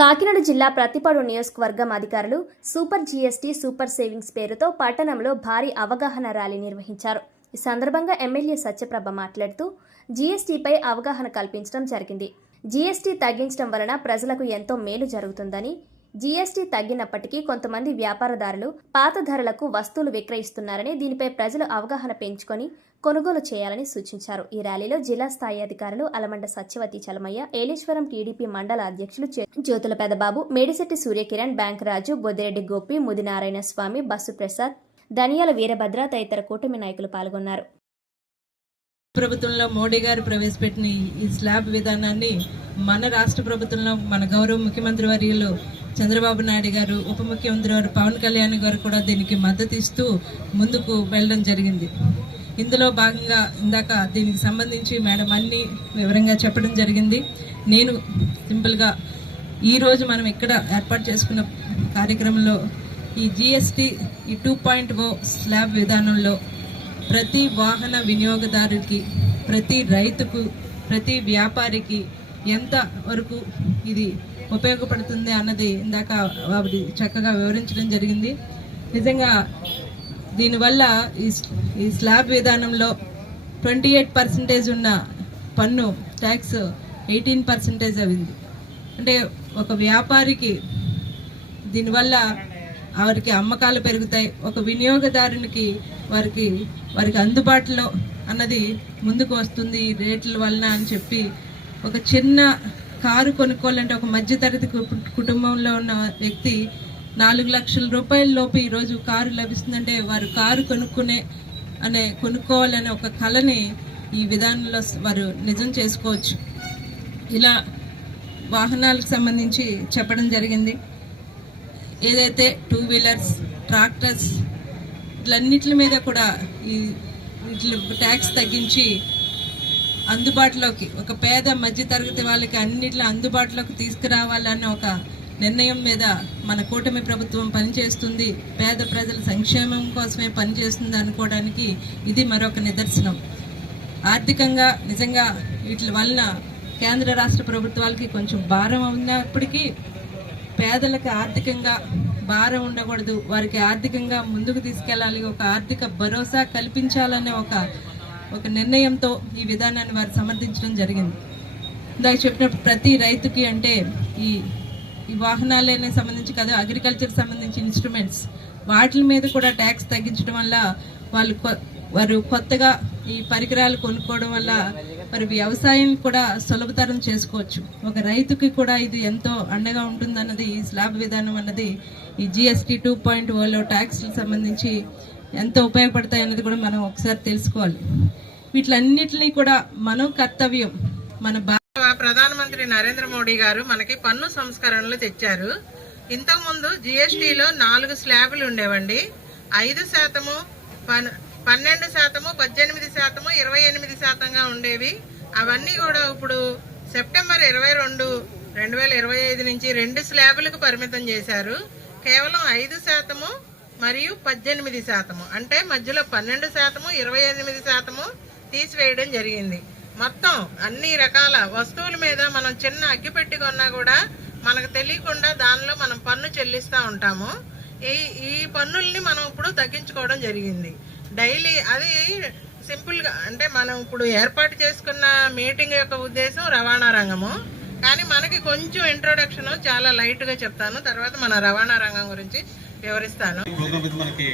కాకినాడ జిల్లా ప్రతిపాడు నియోజకవర్గం అధికారులు సూపర్ జీఎస్టీ సూపర్ సేవింగ్స్ పేరుతో పట్టణంలో భారీ అవగాహన ర్యాలీ నిర్వహించారు. ఈ సందర్భంగా ఎమ్మెల్యే సత్యప్రభ మాట్లాడుతూ జీఎస్టీపై అవగాహన కల్పించడం జరిగింది. జీఎస్టీ తగ్గించడం వలన ప్రజలకు ఎంతో మేలు జరుగుతుందని జీఎస్టీ తగ్గినప్పటికీ కొంతమంది వ్యాపారదారులు పాత ధరలకు వస్తువులు విక్రయిస్తున్నారని దీనిపై ప్రజలు అవగాహన పెంచుకొని కొనుగోలు చేయాలని సూచించారు. ఈ ర్యాలీలో జిల్లా స్థాయి అధికారులు అలమండ సత్యవతి చలమయ్య ఏలేశ్వరం టీడీపీ మండల అధ్యక్షులు జ్యోతుల పెదబాబు మేడిశెట్టి సూర్యకిరణ్ బ్యాంక్ రాజు బొద్దిరెడ్డి గోపి ముదినారాయణ స్వామి బస్సు ప్రసాద్ ధనియాల వీరభద్ర తదితర కూటమి నాయకులు పాల్గొన్నారు. ప్రభుత్వంలో మోడీ గారు ప్రవేశపెట్టిన ఈ- ఈ స్లాబ్ విధానాన్ని మన రాష్ట్ర ప్రభుత్వంలో మన గౌరవ ముఖ్యమంత్రి వర్యులు చంద్రబాబు నాయుడు గారు ఉప ముఖ్యమంత్రి వారు పవన్ కళ్యాణ్ గారు కూడా దీనికి మద్దతు ఇస్తూ ముందుకు వెళ్ళడం జరిగింది. ఇందులో భాగంగా ఇందాక దీనికి సంబంధించి మేడం అన్ని వివరంగా చెప్పడం జరిగింది. నేను సింపుల్గా ఈరోజు మనం ఇక్కడ ఏర్పాటు చేసుకున్న కార్యక్రమంలో ఈ జిఎస్టీ ఈ టూ పాయింట్ ఓ స్లాబ్ విధానంలో ప్రతి వాహన వినియోగదారుకి ప్రతి రైతుకు ప్రతి వ్యాపారికి ఎంత వరకు ఇది ఉపయోగపడుతుంది అన్నది ఇందాక అది చక్కగా వివరించడం జరిగింది. నిజంగా దీనివల్ల ఈ ఈ స్లాబ్ విధానంలో ట్వంటీ ఎయిట్ పర్సెంటేజ్ ఉన్న పన్ను ట్యాక్స్ ఎయిటీన్ పర్సెంటేజ్ అయింది. అంటే ఒక వ్యాపారికి దీనివల్ల వారికి అమ్మకాలు పెరుగుతాయి. ఒక వినియోగదారునికి వారికి వారికి అందుబాటులో అన్నది ముందుకు వస్తుంది ఈ రేట్ల వలన అని చెప్పి ఒక చిన్న కారు కొనుక్కోవాలంటే ఒక మధ్యతరగతి కు- కుటుంబంలో ఉన్న వ్యక్తి నాలుగు లక్షల రూపాయల లోపు ఈరోజు కారు లభిస్తుందంటే వారు కారు కొనుక్కునే అనే కొనుక్కోవాలనే ఒక కళని ఈ విధానంలో వారు నిజం చేసుకోవచ్చు. ఇలా వాహనాలకు సంబంధించి చెప్పడం జరిగింది. ఏదైతే టూ వీలర్స్ ట్రాక్టర్స్ ఇట్లన్నిటి మీద కూడా ఈ వీటి ట్యాక్స్ తగ్గించి అందుబాటులోకి ఒక పేద మధ్యతరగతి వాళ్ళకి అన్నిట్లో అందుబాటులోకి తీసుకురావాలన్న ఒక నిర్ణయం మీద మన కూటమి ప్రభుత్వం పనిచేస్తుంది. పేద ప్రజల సంక్షేమం కోసమే పనిచేస్తుంది అనుకోవడానికి ఇది మరొక నిదర్శనం. ఆర్థికంగా నిజంగా వీటి వలన కేంద్ర రాష్ట్ర ప్రభుత్వాలకి కొంచెం భారం ఉన్నప్పటికీ పేదలకు ఆర్థికంగా భారం ఉండకూడదు. వారికి ఆర్థికంగా ముందుకు తీసుకెళ్ళాలి. ఒక ఆర్థిక భరోసా కల్పించాలనే ఒక ఒక నిర్ణయంతో ఈ విధానాన్ని వారు సమర్థించడం జరిగింది. ఇందాక చెప్పినప్పుడు ప్రతి రైతుకి అంటే ఈ ఈ వాహనాలనే సంబంధించి కదా అగ్రికల్చర్ సంబంధించి ఇన్స్ట్రుమెంట్స్ వాటి మీద కూడా ట్యాక్స్ తగ్గించడం వల్ల వాళ్ళు కొ- వారు కొత్తగా ఈ పరికరాలు కొనుక్కోవడం వల్ల మరి వ్యవసాయం కూడా సులభతరం చేసుకోవచ్చు. ఒక రైతుకి కూడా ఇది ఎంతో అండగా ఉంటుందన్నది ఈ స్లాబ్ విధానం అన్నది ఈ జిఎస్టీ టూ పాయింట్ ఓలో ట్యాక్స్లకు సంబంధించి ఎంతో ఉపయోగపడతాయి అన్నది కూడా మనం ఒకసారి తెలుసుకోవాలి. వీటిలన్నిటినీ కూడా మనం కర్తవ్యం మన ప్రధానమంత్రి నరేంద్ర మోడీ గారు మనకి పన్ను సంస్కరణలు తెచ్చారు. ఇంతకు ముందు జిఎస్టిలో నాలుగు స్లాబులు ఉండేవండి. ఐదు శాతము పన్- పన్నెండు శాతము పద్దెనిమిది శాతము ఇరవై ఎనిమిది శాతంగా ఉండేవి. అవన్నీ కూడా ఇప్పుడు సెప్టెంబర్ ఇరవై రెండు రెండు వేల ఇరవై ఐదు నుంచి రెండు స్లాబులకు పరిమితం చేశారు. కేవలం ఐదు శాతము మరియు పద్దెనిమిది శాతము. అంటే మధ్యలో పన్నెండు శాతము ఇరవై ఎనిమిది శాతము తీసివేయడం జరిగింది. మొత్తం అన్ని రకాల వస్తువుల మీద మనం చిన్న అగ్గిపెట్టి కొన్నా కూడా మనకు తెలియకుండా దానిలో మనం పన్ను చెల్లిస్తూ ఉంటాము. ఈ ఈ పన్నుల్ని మనం ఇప్పుడు తగ్గించుకోవడం జరిగింది. డైలీ అది సింపుల్గా అంటే మనం ఇప్పుడు ఏర్పాటు చేసుకున్న మీటింగ్ యొక్క ఉద్దేశం రవాణా రంగము. కానీ మనకి కొంచెం ఇంట్రొడక్షన్ చాలా లైట్గా చెప్తాను. తర్వాత మన రవాణా రంగం గురించి వివరిస్తాను. మనకి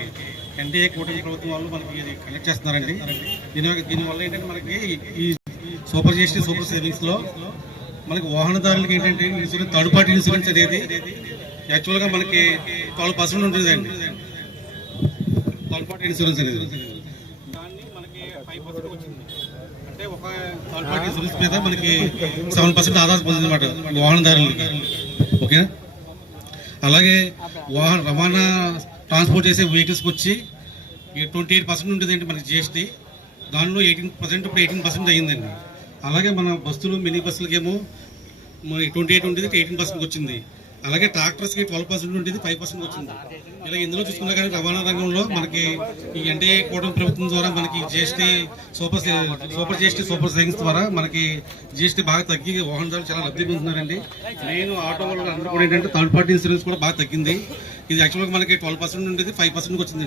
ఎన్డీఏ కూటమి ప్రభుత్వం వాళ్ళు మనకి ఇది కనెక్ట్ చేస్తున్నారండి. దీని దీనివల్ల ఏంటంటే మనకి ఈ సూపర్ జిఎస్టీ సూపర్ సేవింగ్స్లో మనకి వాహనదారులకి ఏంటంటే ఇన్సూరెన్స్ థర్డ్ పార్టీ ఇన్సూరెన్స్ అనేది యాక్చువల్గా మనకి ట్వెల్వ్ పర్సెంట్ ఉంటుందండి. థర్డ్ పార్టీ ఇన్సూరెన్స్ అనేది. దాన్ని మనకి ఫైవ్ పర్సెంట్ వచ్చింది. అంటే ఒక థర్డ్ పార్టీ ఇన్సూరెన్స్ మీద మనకి సెవెన్ పర్సెంట్ ఆదాయం పొందిందన్నమాట వాహనదారులకి. ఓకేనా? అలాగే వాహన రవాణా ట్రాన్స్పోర్ట్ చేసే వెహికల్స్కి వచ్చి ట్వంటీ ఎయిట్ పర్సెంట్ ఉంటుందండి మనకి జిఎస్టీ దానిలో ఎయిటీన్ పర్సెంట్ ఇప్పుడు ఎయిటీన్ పర్సెంట్ అయ్యిందండి. అలాగే మన బస్సులు మినీ బస్సులకేమో ట్వంటీ ఎయిట్ ఉంటుంది ఎయిటీన్ పర్సెంట్ వచ్చింది అలాగే ట్రాక్టర్స్కి ట్వెల్వ్ పర్సెంట్ ఉండేది ఫైవ్ పర్సెంట్ వచ్చింది. ఇలా ఇందులో చూసుకున్నా కానీ రవాణా రంగంలో మనకి ఈ ఎన్డీఏ కూటమి ప్రభుత్వం ద్వారా మనకి GST super super GST super savings ద్వారా మనకి జిఎస్టీ బాగా తగ్గి వాహనదారులు చాలా లబ్ధి పొందుతున్నారండి. నేను ఆటో వాళ్ళు అందరూ కూడా ఏంటంటే థర్డ్ పార్టీ ఇన్సూరెన్స్ కూడా బాగా తగ్గింది. ఇది యాక్చువల్గా మనకి ట్వెల్వ్ పర్సెంట్ ఉండేది ఫైవ్ పర్సెంట్ వచ్చింది.